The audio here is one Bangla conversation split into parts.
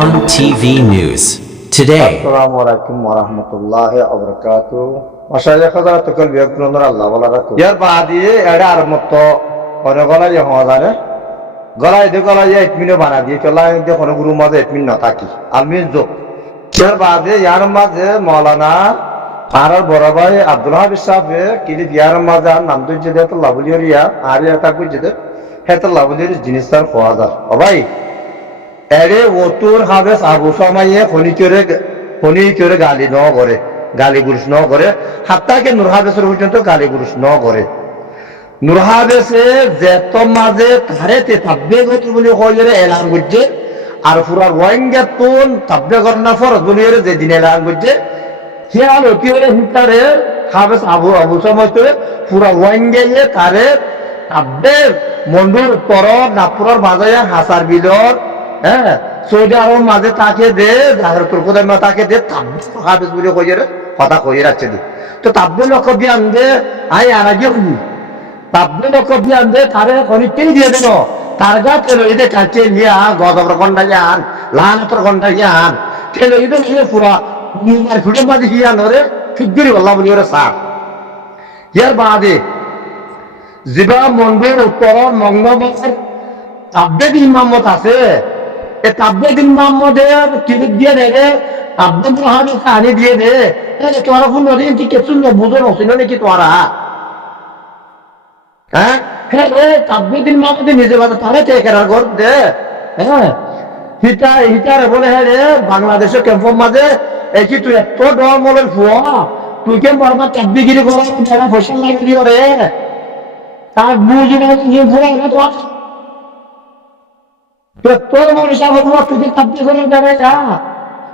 Quran TV News. Today, আসসালামু আলাইকুম ওয়া রাহমাতুল্লাহি ওয়া বারাকাতুহু মাশাআল্লাহ হাজারাত কল বিয়াকুনরা আল্লাহ ওয়ালা রাখো ইয়ার বাদি এডা আর মত কোন গলা যে হওয়া যায় গলায় দে গলায় 1 মিনিট বানা দিয়ে চলাই যে কোন গুরু মাঝে 1 মিনিট না থাকি আলমিন যোগ ইয়ার বাদে ইয়ার মাঝে মাওলানা আর বড় ভাই আব্দুল হাবিব সাহেব কিলি ইয়ার মাঝে নাম দুইছে দে তো লাভলিয়া আর এটা কইছে দে হেত লাভলির জিনিসটার খোয়া যায় ও ভাই এরে ওতুর হাবেস আবু সামাইয়ে খনি করে গালি ন করে গালি গুরুস ন করে হাত্তাকে নূর হাবেসের পর্যন্ত গালি গুরুস ন করে নূর হাবেসে যেত মাঝে ধারেতে তাব্বে গত বলে কইরে এলান করছে আর পুরা রোহিঙ্গা তুন তাব্বে করনা ফরজ বলে যে দিন এলান করছে হিয়াল ওতিরে হিতারে হাবেস আবু সামাইতে পুরা রোহিঙ্গা এ তারে তাব্বে মন্ডুর পর নাপুরার বাজায় হাসার বিলর হ্যাঁ সৌদি আরব মাঝে তাকে দে তোর মা তাকে দে হাফিজ বলে কইরে কথা কইয়ে রাখছে দি তো তাব্বে লক্ষ্য দিয়ে আনবে আই আনাগে হইনি তাব্বে লক্ষ্য দিয়ে আনবে তারে অনেকটাই দিয়ে দেন তার গা তেল এদের কাছে নিয়ে গজবর ঘন্টা যান লাহানতর ঘন্টা যান তেল এদের নিয়ে পুরা আর ফুটে মাঝে হিয়া নরে ফিগরি বললাম বলি ওরে সার ইয়ার বাদে জিবা মন্দির উত্তর মঙ্গলবার তাব্বেদ ইমামত আছে এ তাব্বেদ ইমামদের টিকিট দিয়ে দেবে তাব্বেদ রহানি কাহিনী দিয়ে দে তোরা কোন দিন ঠিক কিছু বুঝো নছিল নাকি তোরা হ্যাঁ হ্যাঁ তাব্বেদ ইমামদের নিজে বাজা তারে টেকেরার ঘর দে হ্যাঁ হিটারে বলে হ্যাঁ রে বাংলাদেশের ক্যাম্পের মাঝে এই কি তুই এত ডরমলের ফুয়া তুই কে বর্মা তাব্বিগিরি করার যারা ফসল লাগিয়ে রে তার বুঝি না ফুয়া না তো তোর মনীষা হবো তুই তাব্বিগ করে দেবে যা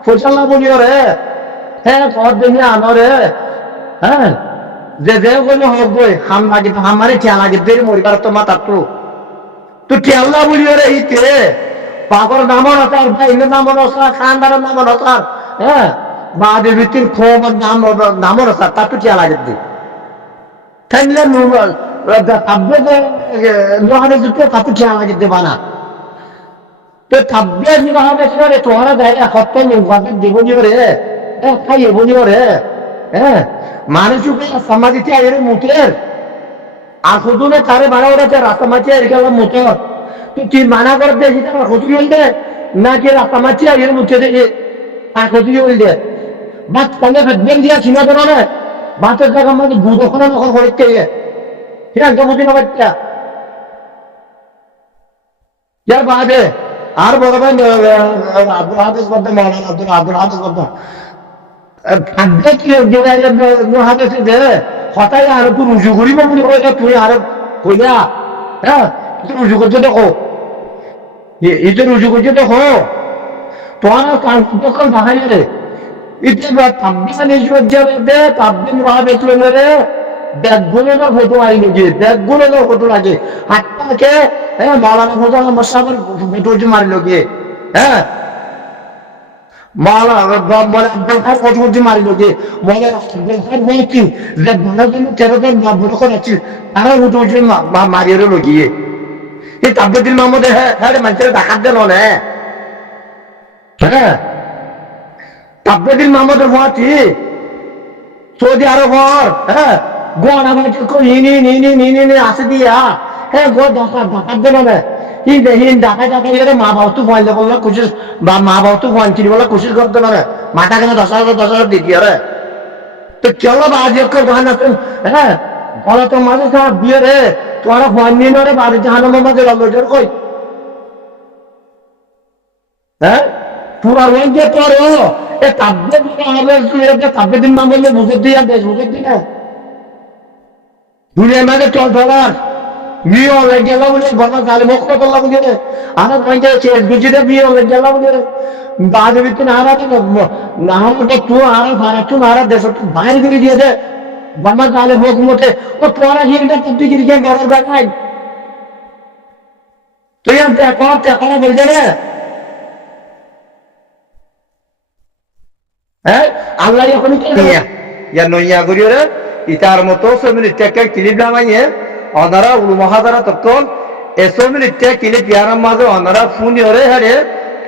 ফসল না বলিও রে হ্যাঁ ঘর দেখে আনো রে হ্যাঁ যে বলে হোক বই হাম লাগে তো হামারে খেয়াল লাগে দেরি মরিবার তো মাথা তুই খেয়াল না বলিও রে ইতে পাগর নামও নতার ভাইনের নামও নসার খানদারের নামও নসার হ্যাঁ বাদে ভিত্তির খোম নামও নসার তার তুই খেয়াল লাগে দি থাকলে তাব্বে লোহানের যুদ্ধে তার তুই খেয়াল লাগে দেবা না তো তাব্বে নিবাহে রে তোরা দেয় হত্যা নিবাহে দেবনিও রে খাই এবনিও রে হ্যাঁ মানুষ সমাজিতে এর মুতের আর খুদুনে তারে বাড়া ওরাতে রাস্তা মাঝে এর গেল মুতর তুই মানা করে দে যেটা খুদুরি হইল দে নাকি রাস্তা মাঝে এর মুতে দে আর খুদুরি হইল দে বাত কলে বেন দিয়া চিনা দেন না বাতের জায়গা মানে দুধ ওখানে নখন করতে ঠিক আছে বুঝি না বাচ্চা यार बात है আর বড় ভাই আব্দুল হাফিজ বলতে মাওলানা আব্দুল হাফিজ বলতে ভাগ্যে কি হাফিজ দে হঠাৎ আর তুই রুজু করিব বলে কইলে তুই আর কইলা হ্যাঁ তুই রুজু করতে দেখো এটা রুজু করতে দেখো তোমার কান তখন ভাঙাই রে ইতে বা তাব্বিন নিজে যাবে দে তাব্বিন হাফিজ লনে রে ব্যাগগুলোর ফটো আইনি গিয়ে ব্যাগগুলোর ফটো লাগে হাতটাকে হ্যাঁ মাওলানা ফটো মশাবের ফটো যে মারিল গিয়ে হ্যাঁ মাওলানা বলে ফটো যে মারিল গিয়ে বলে বলছি যে বাংলাদেশ তেরোজন ফটো করেছি তারা ফটো যে মারিয়ে রইল গিয়ে এই তাব্বিন মাহমুদ হ্যাঁ মানুষের ডাকাত দেন হ্যাঁ তাব্বিন মাহমুদের ভয়াতি সৌদি আরব হ্যাঁ গোয়ানা মানে আসে দিয়া হ্যাঁ গো ঢাকার দেন না হিন ঢাকায় ঢাকায় মা বাবা তো ফোয়াইলে বললো কোশিস বা মা বাবা তো ফোয়ান চিনি বললো কোশিস করতে না মাথা কেন 10,000 দিতি রে তো চলো বাজ বাহান আছেন হ্যাঁ বলো তো মাঝে খারাপ বিয়ে রে তোরা ফোয়ান নিয়ে রে বাড়ি জাহানোর মাঝে লজ্জার কই হ্যাঁ পুরা রোজ যে তোর এ তাব্বে দিন মা বললে বুঝে দিয়া দেশ বুঝে দিনা দুনিয়ার মাঝে চল চলার বিয়ে হলে গেল বলে বলা তাহলে মুক্ত করলাম বলে আর বুঝিতে বিয়ে হলে গেল বলে বাজে ভিতরে হারা না হলে তুই আরো ভাড়া তুই আরো দেশ বাইরে করে দিয়ে দে বাবা তাহলে হোক মতে ও তোরা হিরটা তুই গিয়ে ঘরের বেড়াই তুই আর দেখা বলছে রে হ্যাঁ আল্লাহ এখন নইয়া করিও রে ইতার মতো মিনিটটাকে ক্লিপ নামাইয়ে অনারা উলু মহাজারা তখন 100 মিনিটটা ক্লিপ ইয়ার মাঝে অনারা ফোন হরে হারে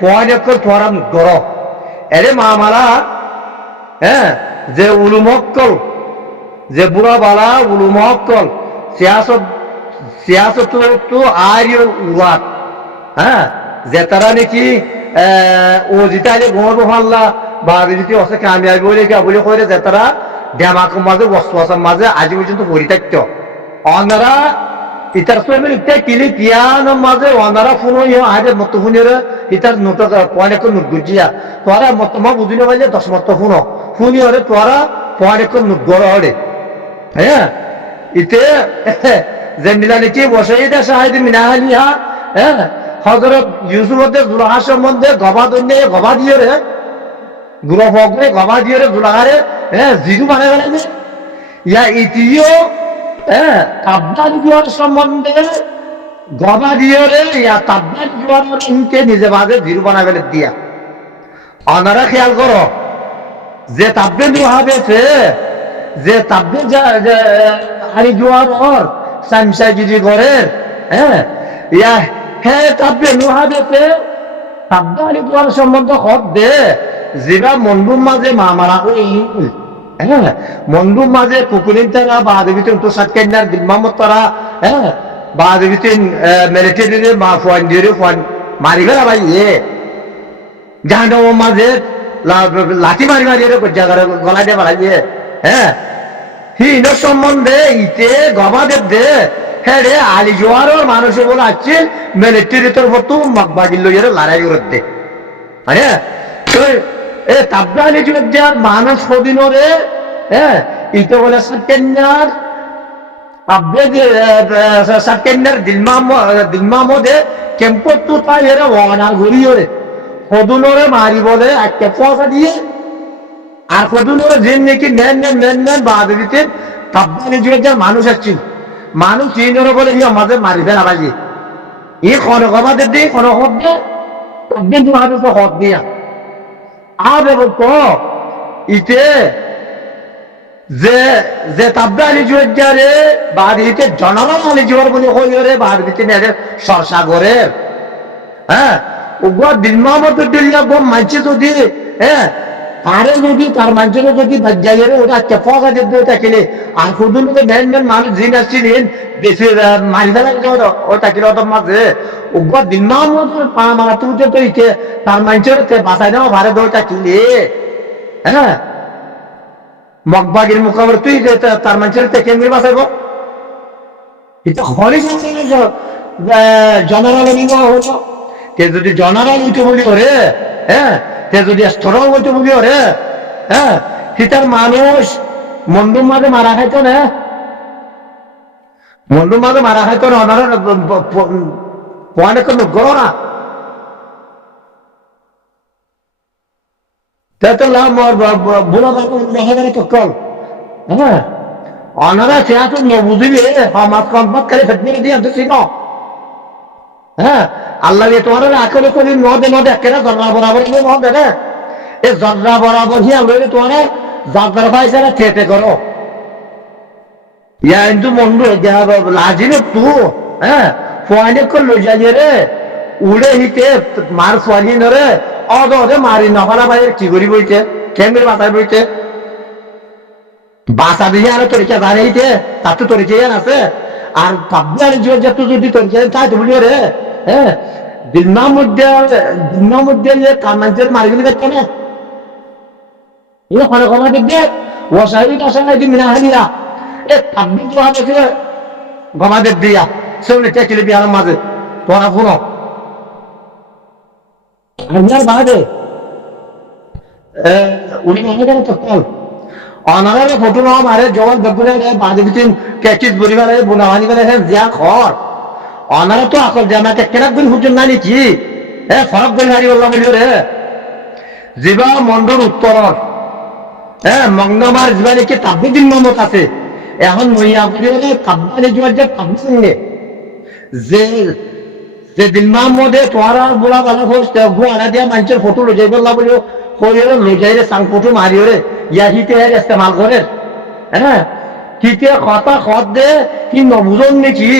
পয়নকল তোরা গর এরে মামালা হ্যাঁ যে উলুমক্কল যে বুড়া বালা উলুমক্কল সিয়াসত সিয়াসত তো আরিয় উয়াত হ্যাঁ যে তারা নাকি ও জিতা যে গোমর হাল্লা বা যদি অসে কামিয়াবি বলে কি বলে কইরে যে তারা ড্যামাকের মাঝে ওয়াসওয়াসার মাঝে আজ পর্যন্ত পড়ে থাকতো অনারা ইতার সবের ইতে কিলি পিয়ানোর মাঝে অনারা ফোন ইয়ে আগে মত ফোনের ইতার নোট পয়েন্ট নোট গুজিয়া তোরা মত মা বুঝিনে পাইলে 10 মত ফোন ফোনি হরে তোরা পয়েন্ট নোট গড় হরে হ্যাঁ ইতে যে মিলানি কি বসাইদা শাহিদ মিনাহালিহা হ্যাঁ হযরত ইউসুফের জুলাহা সম্বন্ধে গবা দন্যে গবা দিয়ে রে গুরু ভগরে গবা দিয়ে রে জুলাহারে হ্যাঁ জিরু বানায় গেলেন ইয়া ইতিও হ্যাঁ কাবদান জুয়ার সম্বন্ধে গবা দিয়ে রে ইয়া কাবদান জুয়ার ইনকে নিজে বাদে জিরু বানায় গেলে দিয়া অনারা খেয়াল করো যে তাব্বে দুহাবেছে যে তাব্বে হারি জুয়ার ওর সামসাগিরি ঘরের হ্যাঁ ইয়া হে তাব্বে নুহাবেছে তাব্বে হারি জুয়ার সম্বন্ধে হক দে যেটা মন্ডুর মাঝে মামারা করে হ্যাঁ মন্ডুর মাঝে কুকুরিন তারা বা দেবিতেন তো সাতকেন্দার দিলমামত তারা হ্যাঁ বা দেবিতেন মিলিটারি মা ফুয়ান দিয়ে ফুয়ান মারি গেল ভাই এ জাহান্নামের মাঝে লাঠি মারি মারি জায়গার গলা দিয়ে মারা গিয়ে হ্যাঁ হিন সম্বন্ধে ইতে গবাদের দে হ্যাঁ রে আলি জোয়ারের মানুষে বলে আসছিল মিলিটারি তোর মতো মগবাগির লইয়ের লড়াই করে দে হ্যাঁ তো এ তাব্বা আলি জোয়ার মানুষ সদিন রে হ্যাঁ ইতে বলে সাতকেন্দার আব্বে সাতকেন্দার দিলমামদে কেম্পর তো তাই এরা ওয়ানার ঘুরিয়ে রে সদুনরে মারি বলে একটা পয়সা দিয়ে আর সদুনরে যে নাকি নেন বাদ দিতে তাব্বানি যুগে যা মানুষ আসছিল মানুষ চিনরে বলে ইয়ে আমাদের মারিবে না বাজি ই খনকবাদের দিয়ে খনক দিয়ে কিন্তু মানুষ তো হক দিয়া আর তো ইতে যে যে তাব্বা আলী জুয়ারে বাদ দিতে জনরল আলী জুয়ার বলে হইরে বাদ দিতে নেরে সরসাগরের হ্যাঁ ওগুলা দিলমামত দিল্লা গম মানছে যদি হ্যাঁ আরে যদি তার মানছে যদি বাজ্জাইরে ওটা চেপকা দিয়ে থাকিলে আর খুদুন মেন মানুষ জিন আসছিলেন বেশি মারি ফেলা ও থাকিলে ওটার মাঝে ওগুলা দিলমামত পা মারা তুলতে তো ইতে তার মানছে বাঁচাই দেওয়া ভারে দৌড় থাকিলে হ্যাঁ মগবাগির মোকাবিলা তুই তার মানুষের কেন্দ্রে বাঁচাইব এটা হলি জনরল হতো তে যদি জনরল উঠে বলি ওরে হ্যাঁ তে যদি স্থরল উঠে বলি ওরে হ্যাঁ সেটার মানুষ মন্ডুর মাঝে মারা খাইতো না মন্ডুর মাঝে মারা খাইতো না ওনারা পয়েন্ট কোনো গড় না বুড়া বাবু কল হ্যাঁ অনারা চেয়ার বুঝিলে সমাজ সম্পদকারী ফেটমিয়ে দিয়ে আনতেছি ন হ্যাঁ আল্লাহ তোমার আকলে করি নদে একেরা জর্রা বরাবর নদে রে এই জর্রা বরাবর হিয়া লইলে তোমার জর্দার পাইছে না থেতে করো ইয়া কিন্তু মন্ডু লাজিনে তু হ্যাঁ ফোয়ানে করলো যাইয়ে রে উড়ে হিতে মার ফোয়ানি নরে অদে মারি নফালা বাইরে কি করি বইতে কেমন বাসায় বইতে বাসা দিয়ে আরো তরিকা দাঁড়িয়েছে তার তো তরিকা আছে আর পাবনার যত যদি তরিকা তাই তো বলি রে হ্যাঁ দিনার মধ্যে তার মানুষের মারিগুলি দেখতে না এখানে ক্ষমা দেখবে ওসাই টাসাই মিনা হারিয়া এ পাবনি তো আছে গমাদের দিয়া সেগুলি টেকিলে বিয়ার মাঝে তোরা শুনো আপনার বাদে উনি মনে তো কল অনারে ফটো নাও মারে জবান বেগুনে বাদে দিন ক্যাচিস বরিবারে বুনাওয়ানি করে জিয়া খর অনারে তো আকল জামাতে কেনা গুণ হুজুর না নিকি ফরক গুণ হারি বললাম বলি রে জিবা মন্ডর উত্তর মংনমার জিবা নাকি তাব্বি দিন মমত আছে এখন মইয়া বলি কাব্বানি জুয়ার যে কাব্বানি যে দিলমার মধ্যে তোরা বুড়া বালা হচ্ছে গুয়ারা দিয়া মানুষের ফটো লই যাই বললা বলি কইরে লই যাই রে সাং ফটো মারিও রে ইয়া হিতে ইস্তেমাল করে হ্যাঁ হিতে কথা খত দে কি নবুজন নাকি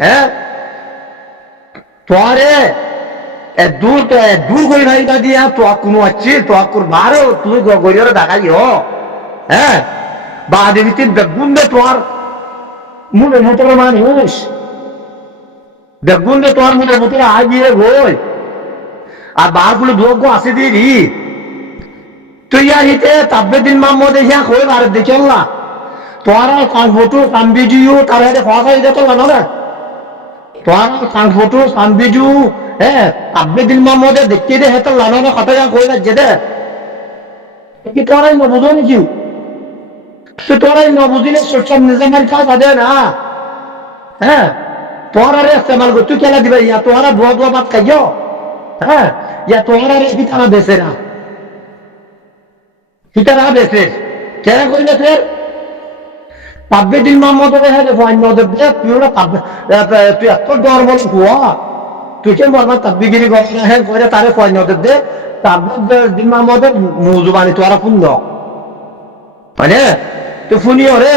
হ্যাঁ তোরে দূর করে নাই দিয়া তো কোনো আছে তো বারো তুই গরিয়রে দেখাইও হ্যাঁ বাদে ভিতরে বেগুন দে তোমার মনের মতো মানুষ বেগুন দে তোমার মনের মতো আগিয়ে গই আর বারগুলো দুর্গ আছে দিদি তুই আর হিতে তাব্বে দিন মাম্মদ ইয়া কই ভারত দেখে না তোরা কান ফটো কান ভিডিও তার হাতে ফাঁসাই দিত না তোরা কান ফটো কান ভিডিও হ্যাঁ তাব্বে দিন মাম্মদে দেখতে দে হেতো লানো কথা যা কই না যেতে কি তোরাই না বুঝো নাকি তো তোরাই না বুঝিলে সোশ্যাল নিজামের কাজ আদে না হ্যাঁ তোরা রে ইস্তেমাল কর তুই কেলা দিবে ইয়া তোরা বুয়া বুয়া বাত খাইও হ্যাঁ ইয়া তোরা রে বিতানা বেসে না হিতারা বেসে কেন কইলে ফের তাব্বে দিন মাম্মদ হ্যাঁ দেখো অন্য দে তুই ওরা তাব্বে তুই এত ডর বল হুয়া তুই কেন বলবা তাব্বিগিরি গঠন হ্যাঁ করে তারে অন্য দে তাব্বে দিন মাম্মদের মুজুবানি তোরা পুণ্য মানে তো শুনিও রে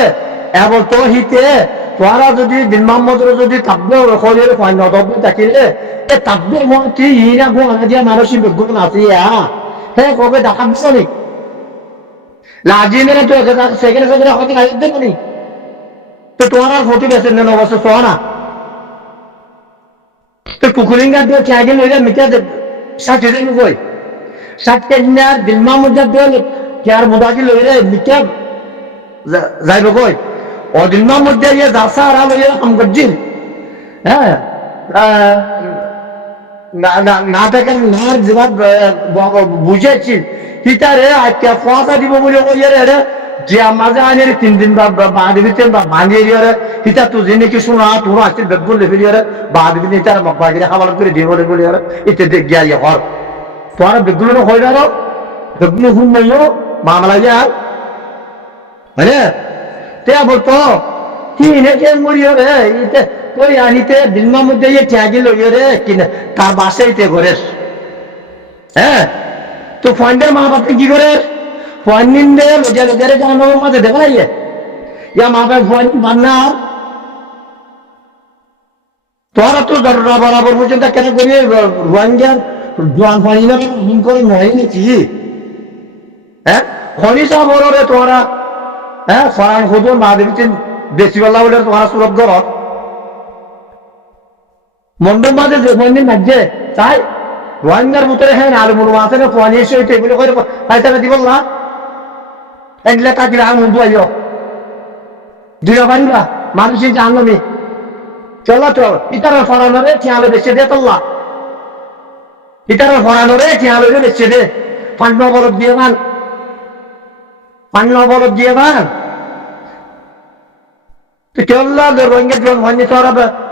এবার তো হিতে তোরা যদি দিন মাম্মদের যদি তাব্বে করে অন্য দব্বে থাকিলে এ তাব্বের মধ্যে ইনা গুণ দিয়া মানসিক গুণ আছে হ্যাঁ কবে দেখা দিস নি লাজিনে তো সেকেন্ড হতে লাগে দেব নি তো তোমার আর ফটো বেসেন না অবশ্য সোনা তো কুকুরিঙ্গা দিয়ে চাইগে লইলে মিটা দে সাথে দেন কই সাথে দিনার দিলমা মধ্যে দেলে চার মুদাকি লইলে মিটা যাইব কই ও দিলমা মধ্যে ইয়ে দাসা আর লইলে কাম গজ্জিল হ্যাঁ না না না দেখেন না জবাব বুঝেছি হিতারে আজকে ফাঁসা দিব বলে কইয়ে রে যে মাঝে আনে 3 দিন বা বাদ দিতে বা বানিয়ে রে হিতা তুই জেনে কি শোনা তোর আছে বেগুন লেফে রে বাদ দিন তার বাগিরে খাবার করে দিব বলে রে এতে দেখ গিয়া ইয়ে হর তোর বেগুন হই না রে বেগুন হুন নাইও মামলা ইয়া মানে তে বলতো কি নে কে মরিও রে ইতে কই আনিতে দিনের মধ্যে ইয়ে ত্যাগি লইও রে কিনা তার বাসাইতে ঘরে হ্যাঁ তো ফন্ডের মা বাপ কি করে ফন্ডিন দে লোজা লোজারে জানো মাঝে দেখা ইয়ে ইয়া মা বাপ ফন্ড বান্না তোরা তো বরাবর পর্যন্ত কেন করি রোহিঙ্গার জোয়ান পানি না হিন করে নয় নাকি হ্যাঁ খনিসা বড় রে তোরা হ্যাঁ ফরান খুদুন মা দেবী বেশিওয়ালা বলে তোরা সুরত ধর মন্ডল মাঝে যে ফন্ডিন লাগছে তাই রোহিঙ্গার ভিতরে হ্যাঁ আলু মুলু আছে না ফোন এসে এগুলো করে পাইতে দিব না এগুলা কাকিরা মুন্দু আইও দিও পারিবা মানুষই জানলো চলো তো ইতারা ফরানো রে খেয়ালে বেঁচে দে তোল্লা ইতারা ফরানো রে খেয়ালে বেঁচে দে 5 বলদ দিয়ে বান 5 বলদ দিয়ে বান তো চল্লা রোহিঙ্গা জন হয়নি তোরা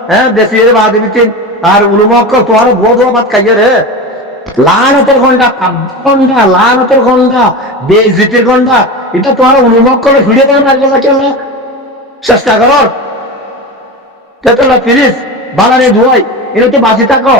হ্যাঁ দেশের বাদ দিতেন আর উলুমক তোর বোধ বাদ খাইয়ে রে লানতের ঘন্টা ঘন্টা লানতের ঘন্টা বেজিতের ঘন্টা এটা তোর উলুমক করে ফিরে দেয় মারবে না কেন চেষ্টা কর তেতলা ফিরিস বালারে ধুয়াই এটা তো বাঁচি থাকো